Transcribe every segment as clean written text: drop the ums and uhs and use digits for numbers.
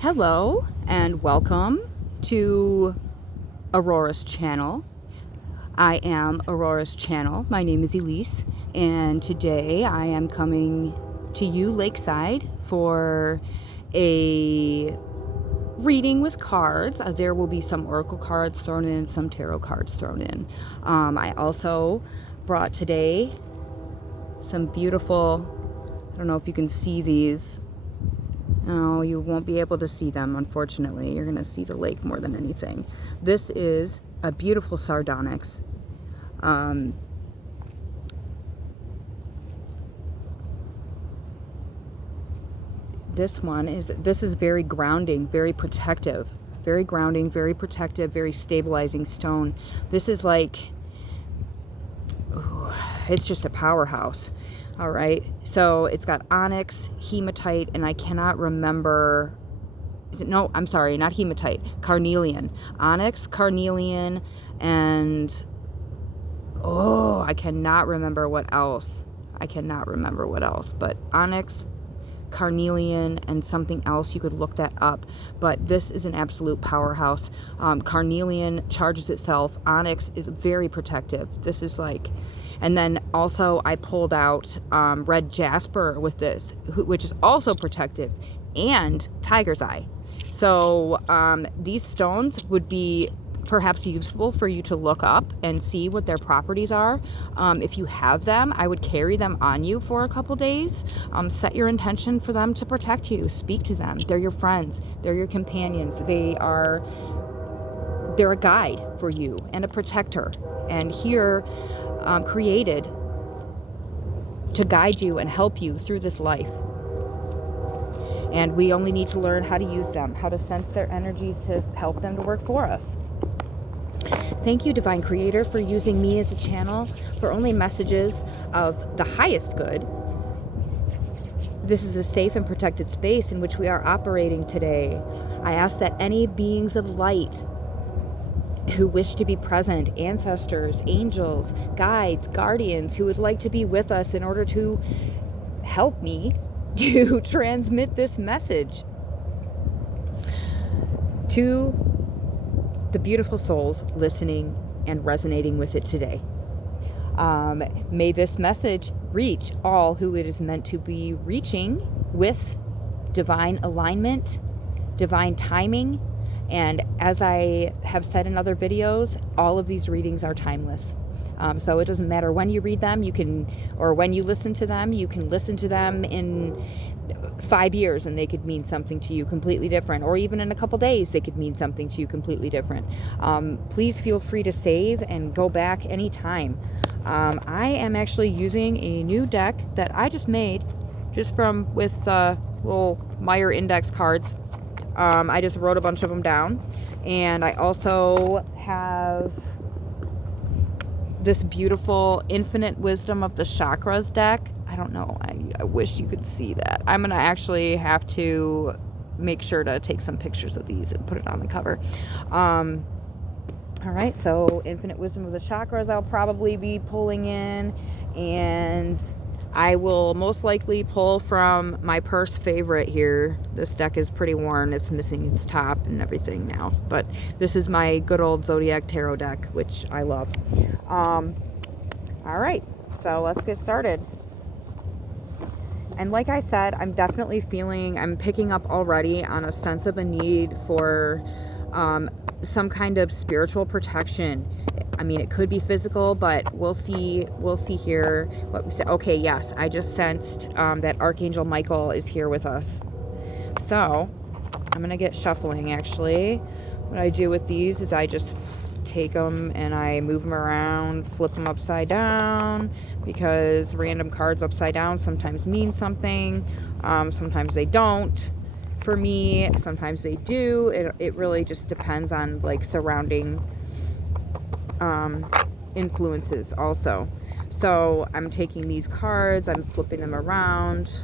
Hello and welcome to Aurora's channel. I am Aurora's channel. My name is Elise, and today I am coming to you lakeside for a reading with cards. There will be some oracle cards thrown in, some tarot cards thrown in. I also brought today some beautiful, I don't know if you can see these. No, you won't be able to see them, unfortunately. You're going to see the lake more than anything. This is a beautiful sardonyx. This is very grounding, very protective. Very grounding, very protective, very stabilizing stone. This is like, ooh, it's just a powerhouse. All right, so it's got onyx, hematite, and I cannot remember. No, I'm sorry, not hematite, carnelian. Onyx, carnelian, and oh, I cannot remember what else. But onyx, carnelian, and something else. You could look that up, but this is an absolute powerhouse. Carnelian charges itself. Onyx is very protective. This is like, and then also I pulled out red jasper with this, which is also protective, and tiger's eye. So these stones would be perhaps useful for you to look up and see what their properties are. If you have them, I would carry them on you for a couple days. Set your intention for them to protect you. Speak to them. They're your friends. They're your companions. They're a guide for you and a protector. And here, created to guide you and help you through this life. And we only need to learn how to use them, how to sense their energies to help them to work for us. Thank you, Divine Creator, for using me as a channel for only messages of the highest good. This is a safe and protected space in which we are operating today. I ask that any beings of light who wish to be present, ancestors, angels, guides, guardians, who would like to be with us in order to help me to transmit this message to the beautiful souls listening and resonating with it today. May this message reach all who it is meant to be reaching with divine alignment, divine timing, and as I have said in other videos, all of these readings are timeless. So it doesn't matter when you read them, or when you listen to them, you can listen to them in 5 years and they could mean something to you completely different, or even in a couple days they could mean something to you completely different. Please feel free to save and go back anytime. I am actually using a new deck that I just made with little Meyer index cards. I just wrote a bunch of them down, and I also have this beautiful Infinite Wisdom of the Chakras deck. I don't know, I wish you could see that. I'm gonna actually have to make sure to take some pictures of these and put it on the cover. All right, so Infinite Wisdom of the Chakras I'll probably be pulling in, and I will most likely pull from my purse favorite here. This deck is pretty worn. It's missing its top and everything now. But this is my good old Zodiac Tarot deck, which I love. All right, so let's get started. And like I said, I'm picking up already on a sense of a need for some kind of spiritual protection. I mean, it could be physical, but we'll see here what we say. Okay, yes, I just sensed that Archangel Michael is here with us. So I'm gonna get shuffling. Actually, what I do with these is I just take them and I move them around, flip them upside down, because random cards upside down sometimes mean something. Sometimes they don't. For me, sometimes they do. It really just depends on like surrounding influences also. So I'm taking these cards, I'm flipping them around,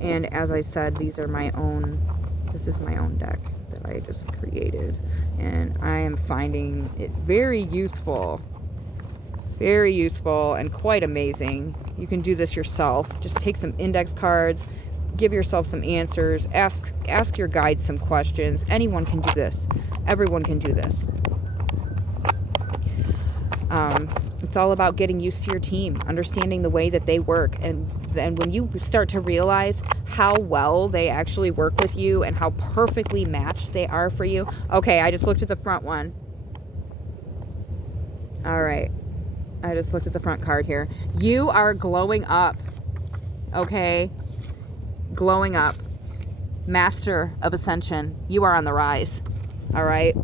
and as I said, this is my own deck that I just created, and I am finding it very useful and quite amazing. You can do this yourself. Just take some index cards, Give yourself some answers. Ask your guides some questions. Anyone can do this. Everyone can do this. It's all about getting used to your team, understanding the way that they work. And then when you start to realize how well they actually work with you and how perfectly matched they are for you. Okay, I just looked at the front one. All right. I just looked at the front card here. You are glowing up. Okay? Glowing up. Master of Ascension. You are on the rise. All right?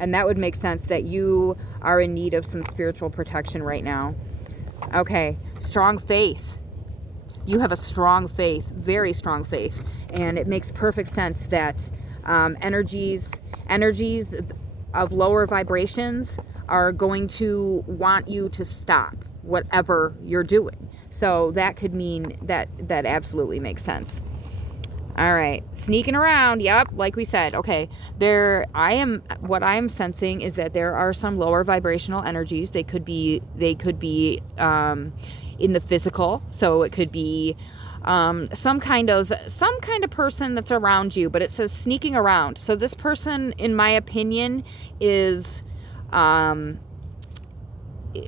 And that would make sense that you are in need of some spiritual protection right now. Okay. Strong faith. You have a strong faith. Very strong faith. And it makes perfect sense that energies of lower vibrations are going to want you to stop whatever you're doing. So that could mean that absolutely makes sense. All right, sneaking around. Yep, like we said. Okay, what I am sensing is that there are some lower vibrational energies. They could be in the physical. So it could be some kind of person that's around you, but it says sneaking around. So this person, in my opinion, is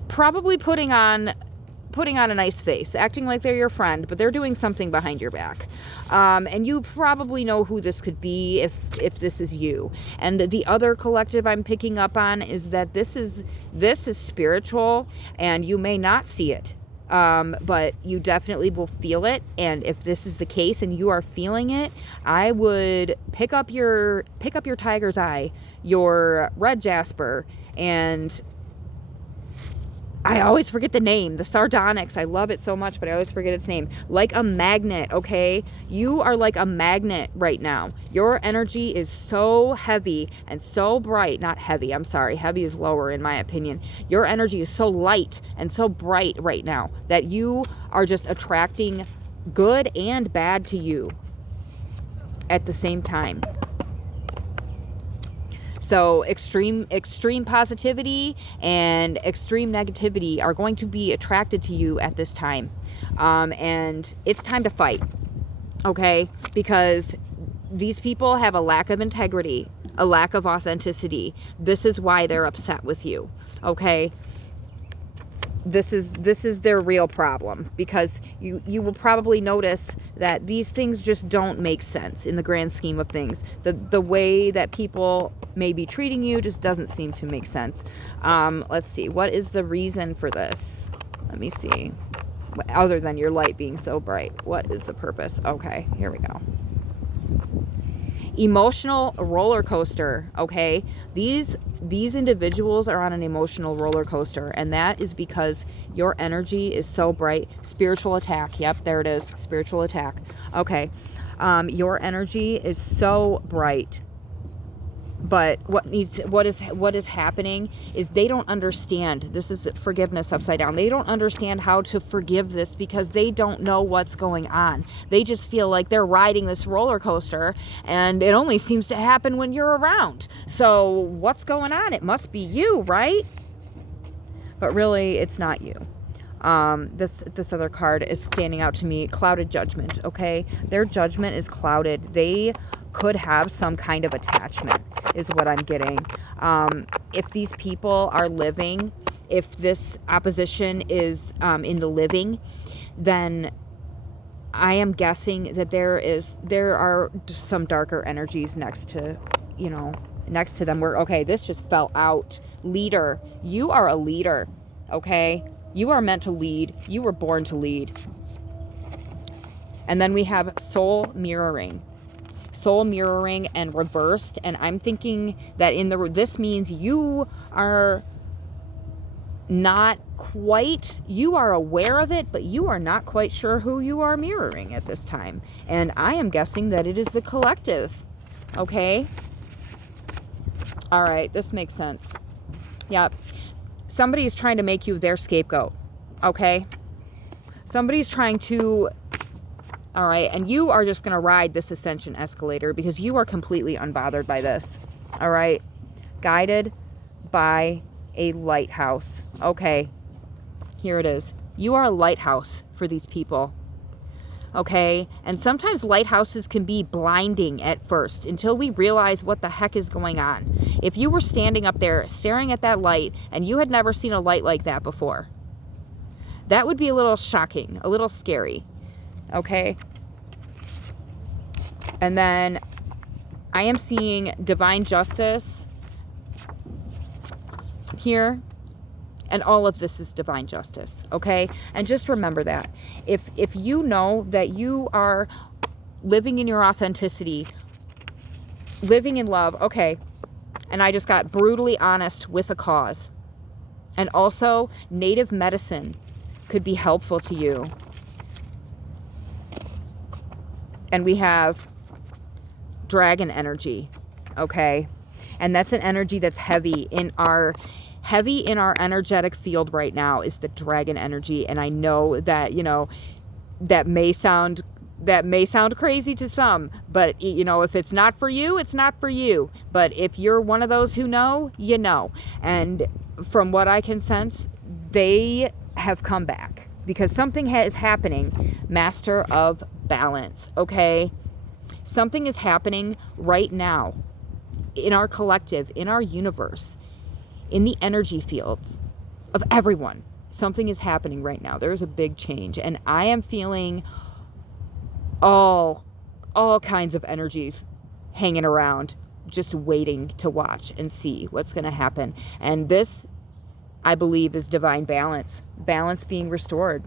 probably putting on a nice face, acting like they're your friend, but they're doing something behind your back. And you probably know who this could be if this is you. And the other collective I'm picking up on is that this is spiritual, and you may not see it. But you definitely will feel it. And if this is the case and you are feeling it, I would pick up your tiger's eye, your red jasper, and I always forget the name, the sardonyx. I love it so much, but I always forget its name. Like a magnet, okay? You are like a magnet right now. Your energy is so heavy and so bright. Not heavy, I'm sorry. Heavy is lower in my opinion. Your energy is so light and so bright right now that you are just attracting good and bad to you at the same time. So extreme positivity and extreme negativity are going to be attracted to you at this time. And it's time to fight, okay? Because these people have a lack of integrity, a lack of authenticity. This is why they're upset with you, okay? This is their real problem, because you will probably notice that these things just don't make sense in the grand scheme of things. The way that people may be treating you just doesn't seem to make sense. Let's see, what is the reason for this? Let me see. Other than your light being so bright, what is the purpose? Okay, here we go. Emotional roller coaster, okay? These individuals are on an emotional roller coaster, and that is because your energy is so bright. Spiritual attack. Yep, there it is. Spiritual attack. Okay. Your energy is so bright. But what is happening is they don't understand. This is forgiveness upside down. They don't understand how to forgive this because they don't know what's going on. They just feel like they're riding this roller coaster, and it only seems to happen when you're around. So what's going on? It must be you, right? But really, it's not you. This other card is standing out to me. Clouded judgment, okay? Their judgment is clouded. They could have some kind of attachment, is what I'm getting. If these people are living, if this opposition is in the living, then I am guessing that there are some darker energies next to them. Where, okay, this just fell out. Leader. You are a leader, okay? You are meant to lead. You were born to lead. And then we have soul mirroring. Soul mirroring and reversed, and I'm thinking that this means you are not quite, you are aware of it, but you are not quite sure who you are mirroring at this time. And I am guessing that it is the collective. Okay? All right, this makes sense. Yep. Somebody is trying to make you their scapegoat. Okay? Somebody's trying to. All right, and you are just going to ride this ascension escalator because you are completely unbothered by this. All right? Guided by a lighthouse. Okay, here it is. You are a lighthouse for these people. okay? And sometimes lighthouses can be blinding at first until we realize what the heck is going on. If you were standing up there staring at that light and you had never seen a light like that before, that would be a little shocking, a little scary, okay? And then I am seeing divine justice here. And all of this is divine justice, okay? And just remember that. If you know that you are living in your authenticity, living in love, okay, and I just got brutally honest with a cause. And also, native medicine could be helpful to you. And we have dragon energy, okay? And that's an energy that's heavy in our energetic field right now, is the dragon energy. And I know that, you know, that may sound crazy to some, but you know, if it's not for you, it's not for you. But if you're one of those who know, you know. And from what I can sense, they have come back because something is happening. Master of balance, okay? Something is happening right now in our collective, in our universe, in the energy fields of everyone. Something is happening right now. There's a big change, and I am feeling all kinds of energies hanging around, just waiting to watch and see what's going to happen. And this, I believe, is divine balance. Balance being restored.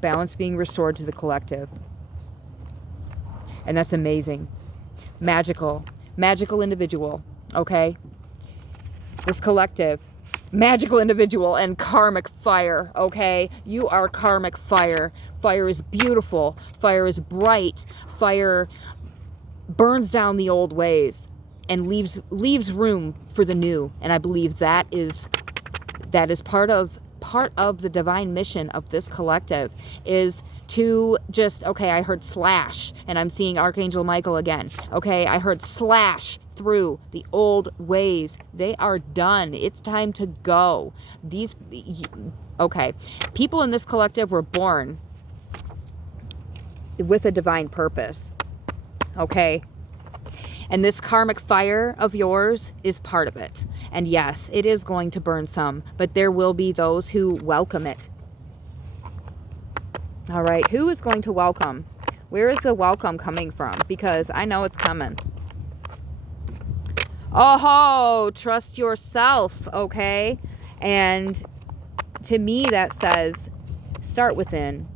Balance being restored to the collective. And that's amazing. Magical individual, okay? This collective, magical individual, and karmic fire, okay? You are karmic fire. Fire is beautiful. Fire is bright. Fire burns down the old ways and leaves room for the new. And I believe that is part of the divine mission of this collective, is to just, okay, I heard slash, and I'm seeing Archangel Michael again. Okay, I heard slash through the old ways. They are done. It's time to go. Okay, people in this collective were born with a divine purpose. Okay, and this karmic fire of yours is part of it. And yes, it is going to burn some, but there will be those who welcome it. All right, who is going to welcome? Where is the welcome coming from? Because I know it's coming. Oh, trust yourself, okay? And to me, that says, start within.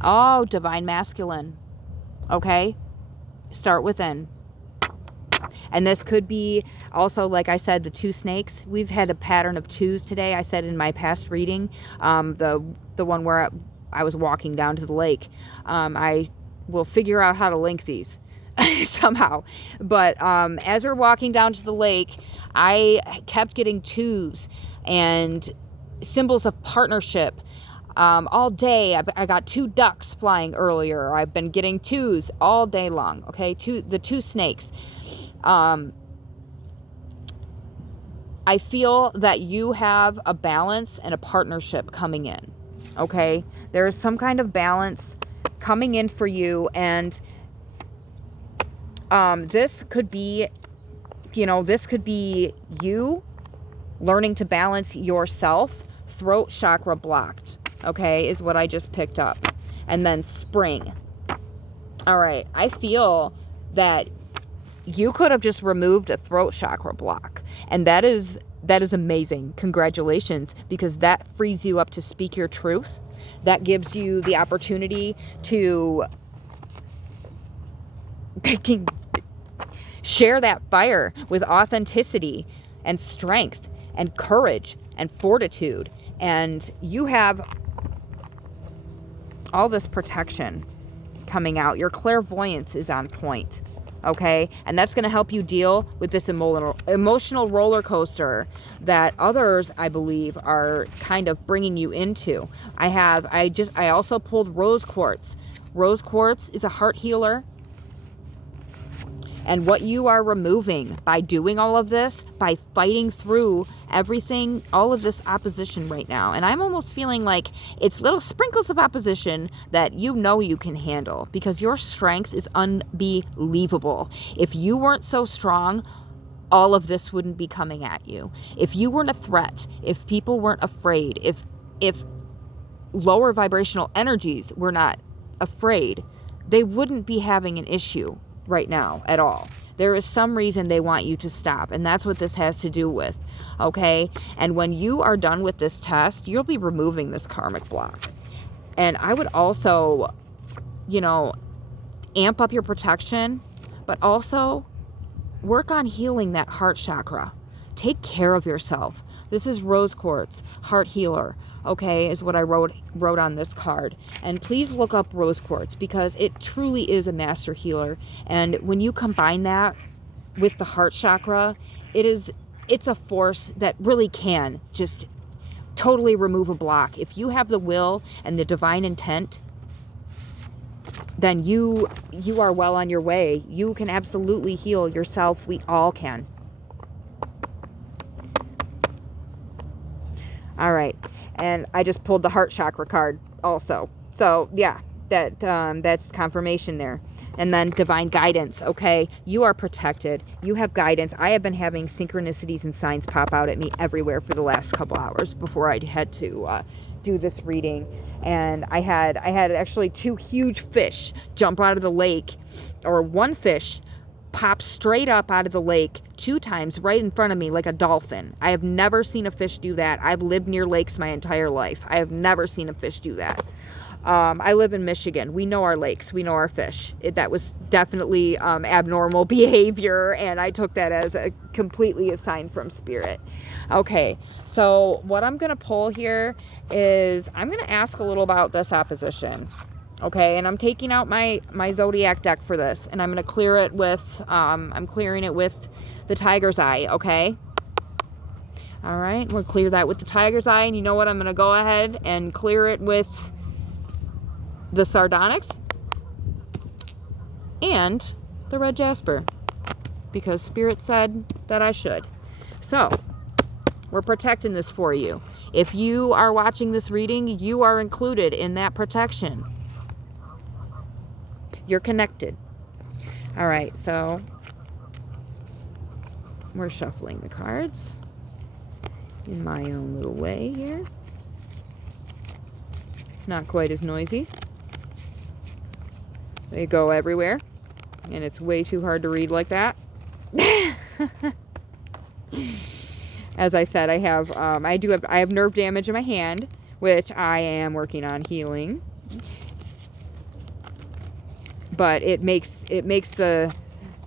Oh, divine masculine, okay? Start within. And this could be also, like I said, the two snakes. We've had a pattern of twos today. I said in my past reading, the one where I was walking down to the lake. I will figure out how to link these somehow. But as we're walking down to the lake, I kept getting twos and symbols of partnership. All day. I got two ducks flying earlier. I've been getting twos all day long. Okay, the two snakes. I feel that you have a balance and a partnership coming in. Okay, there is some kind of balance coming in for you, and this could be, this could be you learning to balance yourself. Throat chakra blocked, okay, is what I just picked up. And then spring. All right, I feel that you could have just removed a throat chakra block, and that is amazing. Congratulations, because that frees you up to speak your truth. That gives you the opportunity to share that fire with authenticity and strength and courage and fortitude. And you have all this protection coming out. Your clairvoyance is on point. Okay, and that's going to help you deal with this emotional roller coaster that others, I believe, are kind of bringing you into. I also pulled rose quartz. Rose quartz is a heart healer. And what you are removing by doing all of this, by fighting through everything, all of this opposition right now. And I'm almost feeling like it's little sprinkles of opposition that you know you can handle, because your strength is unbelievable. If you weren't so strong, all of this wouldn't be coming at you. If you weren't a threat, if people weren't afraid, if lower vibrational energies were not afraid, they wouldn't be having an issue right now at all. There is some reason they want you to stop, and that's what this has to do with, okay? And when you are done with this test, you'll be removing this karmic block. And I would also, you know, amp up your protection, but also work on healing that heart chakra. Take care of yourself. This is rose quartz, heart healer, okay, is what I wrote on this card. And please look up rose quartz, because it truly is a master healer. And when you combine that with the heart chakra, it's a force that really can just totally remove a block. If you have the will and the divine intent, then you are well on your way. You can absolutely heal yourself. We all can. All right. And I just pulled the heart chakra card also. So yeah, that's confirmation there. And then divine guidance, okay? You are protected. You have guidance. I have been having synchronicities and signs pop out at me everywhere for the last couple hours before I had to do this reading. And I had actually 2 huge fish jump out of the lake, or one fish pop straight up out of the lake 2 times right in front of me like a dolphin. I have never seen a fish do that. I've lived near lakes my entire life. I have never seen a fish do that. I live in Michigan. We know our lakes. We know our fish. That was definitely abnormal behavior, and I took that as completely a sign from spirit. Okay, so what I'm going to pull here is I'm going to ask a little about this opposition. Okay, and I'm taking out my zodiac deck for this, and I'm going to clear it with, I'm clearing it with the tiger's eye, okay? All right, we'll clear that with the tiger's eye, and you know what? I'm going to go ahead and clear it with the sardonyx and the red jasper, because spirit said that I should. So we're protecting this for you. If you are watching this reading, you are included in that protection. You're connected. All right, so we're shuffling the cards in my own little way here. It's not quite as noisy. They go everywhere, and it's way too hard to read like that. As I said, I have nerve damage in my hand, which I am working on healing. But it makes the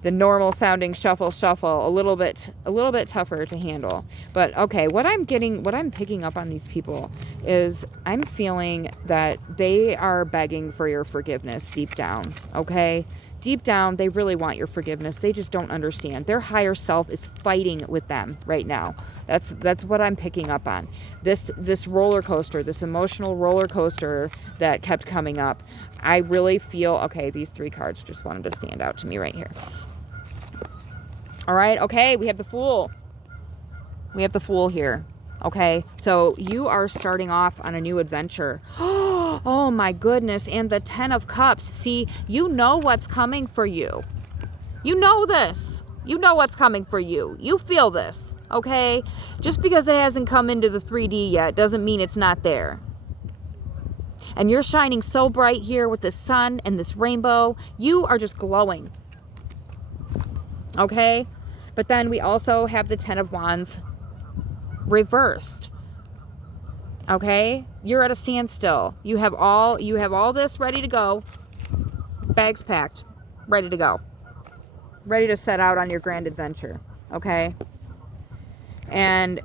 normal sounding shuffle a little bit tougher to handle. But okay, what I'm picking up on these people is I'm feeling that they are begging for your forgiveness deep down, okay? Deep down, they really want your forgiveness. They just don't understand. Their higher self is fighting with them right now. That's what I'm picking up on. This roller coaster, this emotional roller coaster that kept coming up. I really feel, okay, these 3 cards just wanted to stand out to me right here. All right, okay, we have the Fool. We have the Fool here, okay? So you are starting off on a new adventure. Oh my goodness, and the 10 of Cups. See, you know what's coming for you. You know this. You know what's coming for you. You feel this, okay? Just because it hasn't come into the 3D yet doesn't mean it's not there. And you're shining so bright here with the sun and this rainbow. You are just glowing. Okay? But then we also have the 10 of Wands reversed. Okay? You're at a standstill. You have all this ready to go. Bags packed. Ready to go. Ready to set out on your grand adventure. Okay? And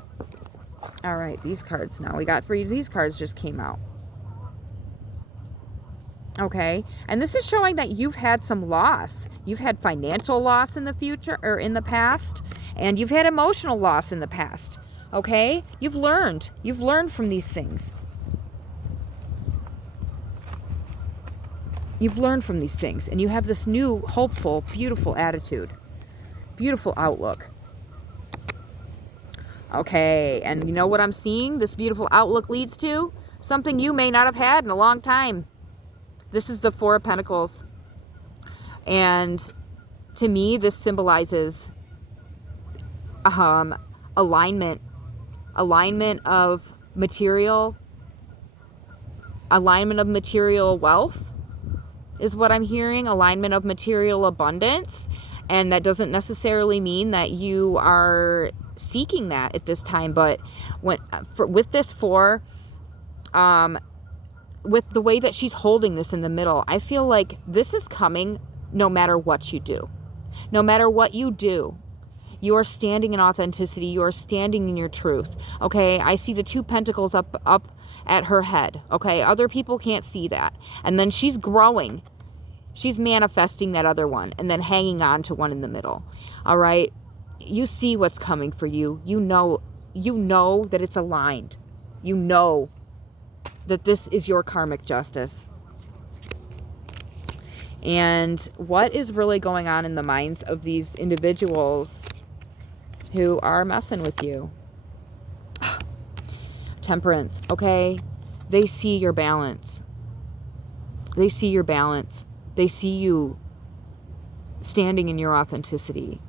all right, these cards now. We got 3. These cards just came out. Okay, and this is showing that you've had some loss. You've had financial loss in the future, or in the past, and you've had emotional loss in the past. Okay, you've learned from these things. You've learned from these things, and you have this new, hopeful, beautiful attitude, beautiful outlook. Okay, and you know what I'm seeing this beautiful outlook leads to? Something you may not have had in a long time. This is the Four of Pentacles. And to me, this symbolizes alignment. Alignment of material. Alignment of material wealth is what I'm hearing. Alignment of material abundance. And that doesn't necessarily mean that you are seeking that at this time. But with this four, with the way that she's holding this in the middle, I feel like this is coming no matter what you do. No matter what you do, you are standing in authenticity. You are standing in your truth. Okay, I see the two pentacles up at her head. Okay, other people can't see that. And then she's growing. She's manifesting that other one and then hanging on to one in the middle. All right, you see what's coming for you. You know that it's aligned. You know that this is your karmic justice. And what is really going on in the minds of these individuals who are messing with you? Temperance, okay? They see your balance. They see your balance. They see you standing in your authenticity.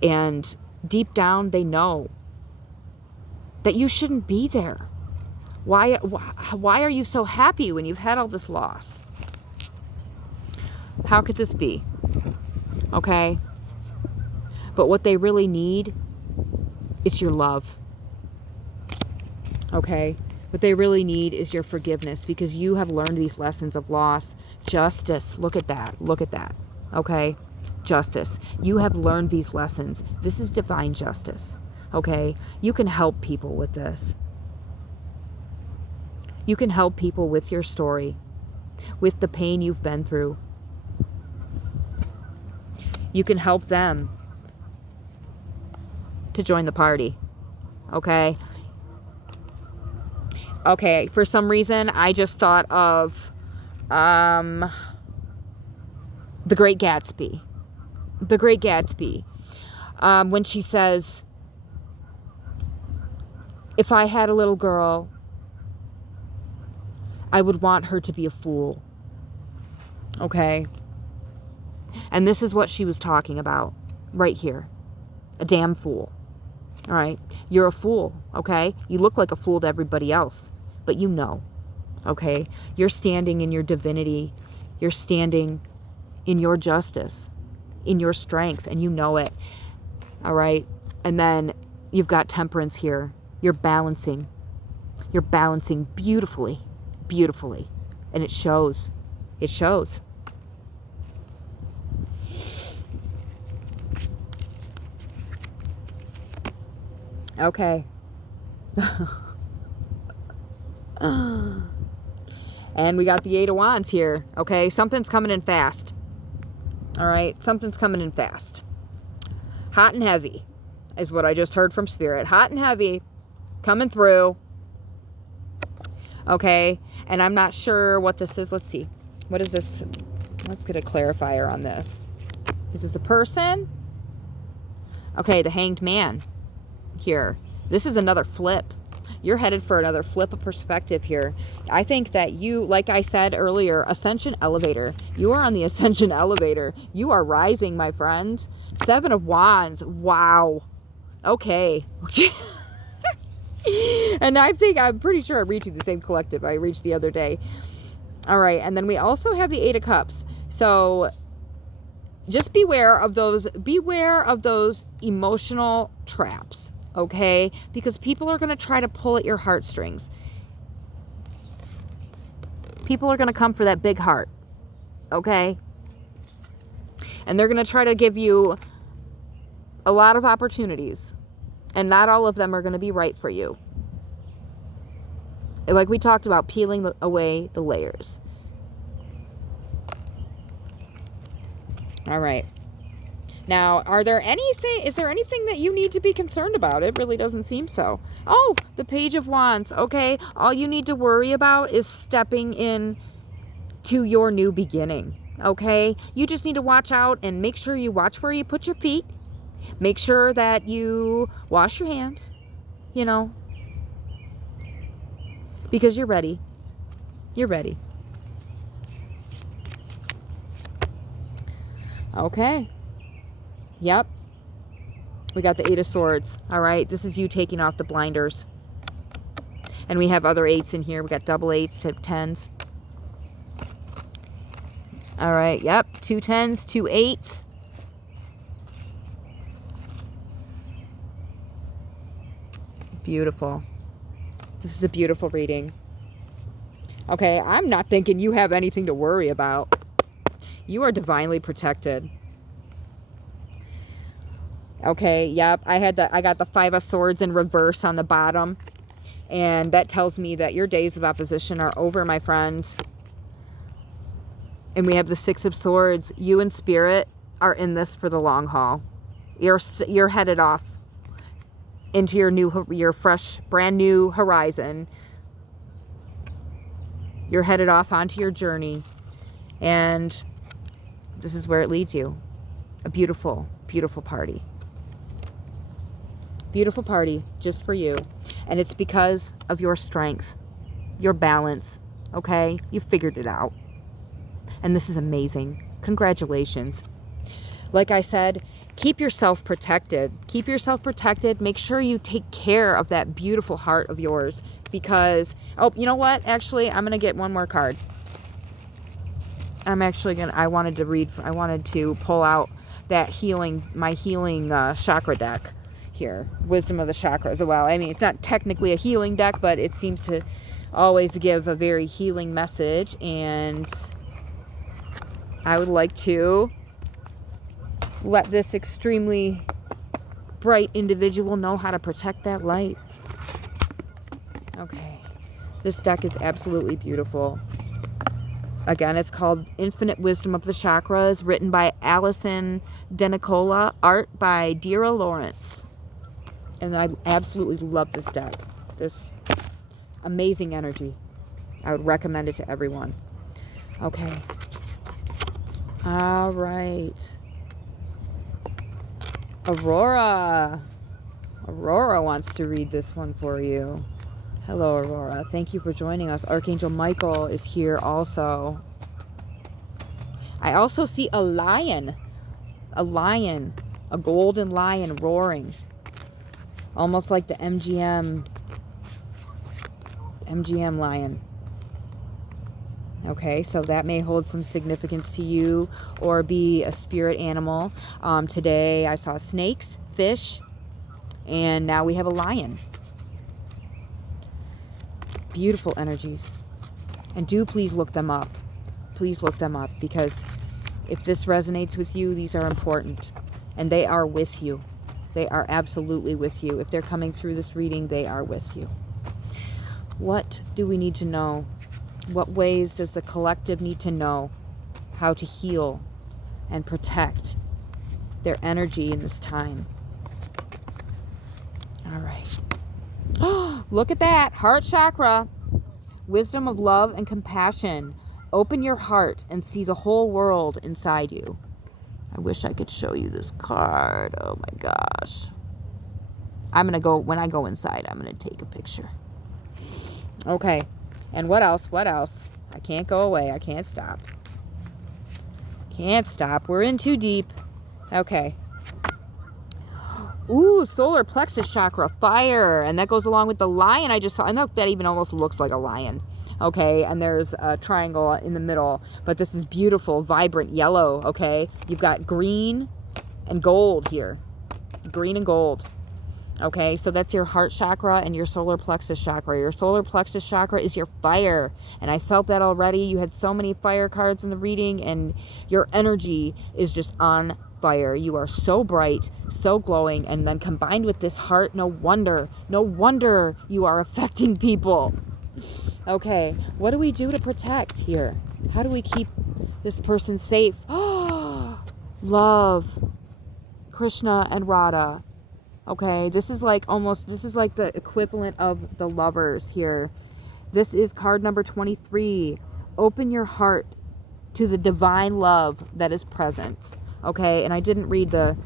And deep down, they know that you shouldn't be there. Why are you so happy when you've had all this loss? How could this be? Okay? But what they really need is your love. Okay? What they really need is your forgiveness, because you have learned these lessons of loss. Justice. Look at that. Look at that. Okay? Justice. You have learned these lessons. This is divine justice. Okay? You can help people with this. You can help people with your story, with the pain you've been through. You can help them to join the party. Okay? Okay, for some reason, I just thought of The Great Gatsby. The Great Gatsby. When she says, if I had a little girl, I would want her to be a fool. Okay? And this is what she was talking about right here. A damn fool. All right? You're a fool, okay? You look like a fool to everybody else, but you know, okay? You're standing in your divinity. You're standing in your justice, in your strength, and you know it. All right? And then you've got temperance here. You're balancing. You're balancing beautifully, beautifully. And it shows. It shows. Okay. And we got the Eight of Wands here. Okay, something's coming in fast. All right, something's coming in fast. Hot and heavy is what I just heard from Spirit. Hot and heavy coming through. Okay, and I'm not sure what this is. Let's see. What is this? Let's get a clarifier on this. Is this a person? Okay, the Hanged Man here. This is another flip. You're headed for another flip of perspective here. I think that you, like I said earlier, ascension elevator. You are on the ascension elevator. You are rising, my friend. Seven of Wands. Wow. Okay. And I'm pretty sure I'm reaching the same collective I reached the other day. All right. And then we also have the Eight of Cups. So just beware of those emotional traps. Okay? Because people are going to try to pull at your heartstrings. People are going to come for that big heart. Okay? And they're going to try to give you a lot of opportunities. And not all of them are going to be right for you. Like we talked about, peeling away the layers. All right. Now, is there anything that you need to be concerned about? It really doesn't seem so. Oh, the Page of Wands. Okay. All you need to worry about is stepping in to your new beginning. Okay? You just need to watch out and make sure you watch where you put your feet. Make sure that you wash your hands, you know, because you're ready. You're ready. Okay. Yep. We got the 8 of Swords. All right. This is you taking off the blinders. And we have other 8s in here. We got double 8s to 10s. All right. Yep. 2 10s, 2 8s. Beautiful. This is a beautiful reading. Okay. I'm not thinking you have anything to worry about. You are divinely protected. Okay, yep. I got the 5 of Swords in reverse on the bottom. And that tells me that your days of opposition are over, my friend. And we have the 6 of Swords. You and Spirit are in this for the long haul. You're headed off into your fresh, brand new horizon. You're headed off onto your journey. And this is where it leads you. A beautiful, beautiful party. Beautiful party just for you. And it's because of your strength, your balance, okay? You figured it out. And this is amazing. Congratulations. Like I said, keep yourself protected. Keep yourself protected. Make sure you take care of that beautiful heart of yours. Because, oh, you know what? Actually, I'm going to get one more card. I wanted to pull out that my healing chakra deck here. Wisdom of the Chakras. Well, I mean, it's not technically a healing deck, but it seems to always give a very healing message. And I would like to let this extremely bright individual know how to protect that light. Okay. This deck is absolutely beautiful. Again, it's called Infinite Wisdom of the Chakras, written by Allison Denicola, art by Dira Lawrence. And I absolutely love this deck. This amazing energy. I would recommend it to everyone. Okay. All right. Aurora. Aurora wants to read this one for you. Hello, Aurora. Thank you for joining us. Archangel Michael is here also. I also see a lion. A lion. A golden lion roaring. Almost like the MGM lion. Okay, so that may hold some significance to you or be a spirit animal. Today I saw snakes, fish, and now we have a lion. Beautiful energies. And do please look them up. Please look them up, because if this resonates with you, these are important. And they are with you. They are absolutely with you. If they're coming through this reading, they are with you. What do we need to know? What ways does the collective need to know how to heal and protect their energy in this time? All right. Look at that. Heart chakra. Wisdom of love and compassion. Open your heart and see the whole world inside you. I wish I could show you this card. Oh my gosh. When I go inside, I'm going to take a picture. Okay. And what else? What else? I can't go away. I can't stop. Can't stop. We're in too deep. Okay. Ooh, solar plexus chakra, fire. And that goes along with the lion I just saw. I know that even almost looks like a lion. Okay, and there's a triangle in the middle. But this is beautiful, vibrant yellow, okay? You've got green and gold here. Green and gold. Okay, so that's your heart chakra and your solar plexus chakra. Your solar plexus chakra is your fire. And I felt that already. You had so many fire cards in the reading, and your energy is just on fire. You are so bright, so glowing, and then combined with this heart, no wonder you are affecting people. Okay, what do we do to protect here? How do we keep this person safe? Love, Krishna and Radha. Okay, this is like the equivalent of the lovers here. This is card number 23. Open your heart to the divine love that is present. Okay, and I didn't read the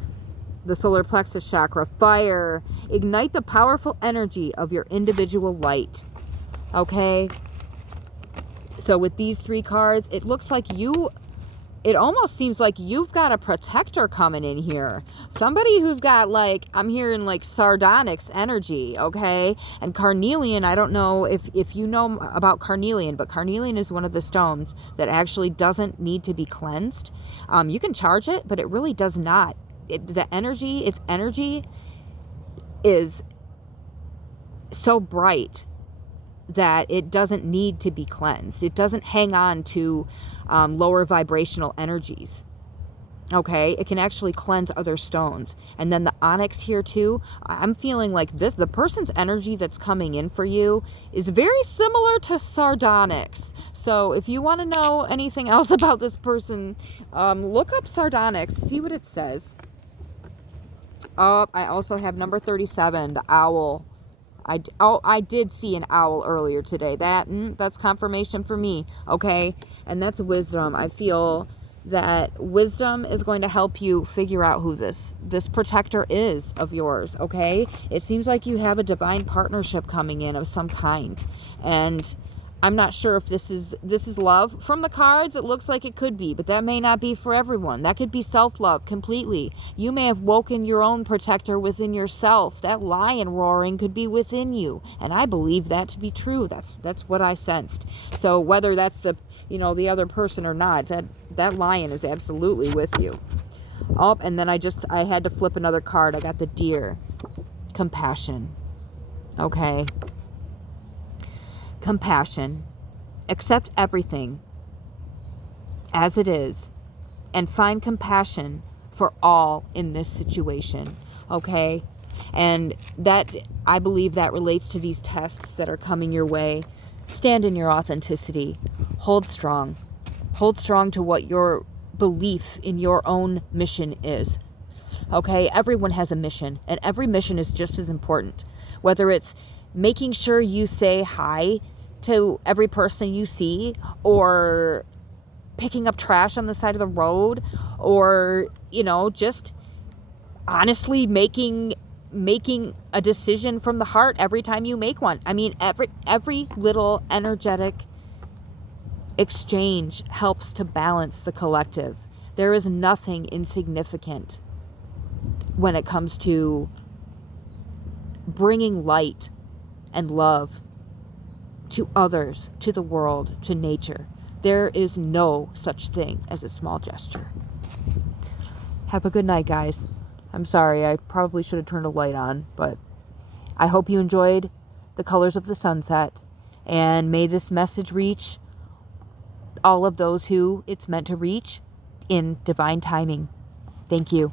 solar plexus chakra. Fire. Ignite the powerful energy of your individual light. Okay, so with these 3 cards, it looks like it almost seems like you've got a protector coming in here. Somebody who's got, like, I'm hearing like sardonyx energy, okay? And carnelian, I don't know if you know about carnelian, but carnelian is one of the stones that actually doesn't need to be cleansed. You can charge it, but it really does not. Its energy is so bright that it doesn't need to be cleansed. It doesn't hang on to lower vibrational energies. Okay, it can actually cleanse other stones. And then the onyx here too, I'm feeling like the person's energy that's coming in for you is very similar to sardonyx. So if you want to know anything else about this person, look up sardonyx, see what it says. Oh, I also have number 37, the owl. I did see an owl earlier today. That's confirmation for me, okay? And that's wisdom. I feel that wisdom is going to help you figure out who this protector is of yours, okay? It seems like you have a divine partnership coming in of some kind. And I'm not sure if this is love. From the cards, it looks like it could be, but that may not be for everyone. That could be self-love completely. You may have woken your own protector within yourself. That lion roaring could be within you, and I believe that to be true. That's what I sensed. So whether that's the other person or not, that lion is absolutely with you. Oh, and then I had to flip another card. I got the deer. Compassion. Okay. Compassion. Accept everything as it is and find compassion for all in this situation. Okay? And that, I believe that relates to these tests that are coming your way. Stand in your authenticity. Hold strong. Hold strong to what your belief in your own mission is. Okay? Everyone has a mission, and every mission is just as important. Whether it's making sure you say hi to every person you see, or picking up trash on the side of the road, or just honestly making a decision from the heart every time you make one. I mean, every little energetic exchange helps to balance the collective. There is nothing insignificant when it comes to bringing light and love to others, to the world, to nature. There is no such thing as a small gesture. Have a good night, guys. I'm sorry, I probably should have turned a light on, but I hope you enjoyed the colors of the sunset, and may this message reach all of those who it's meant to reach in divine timing. Thank you.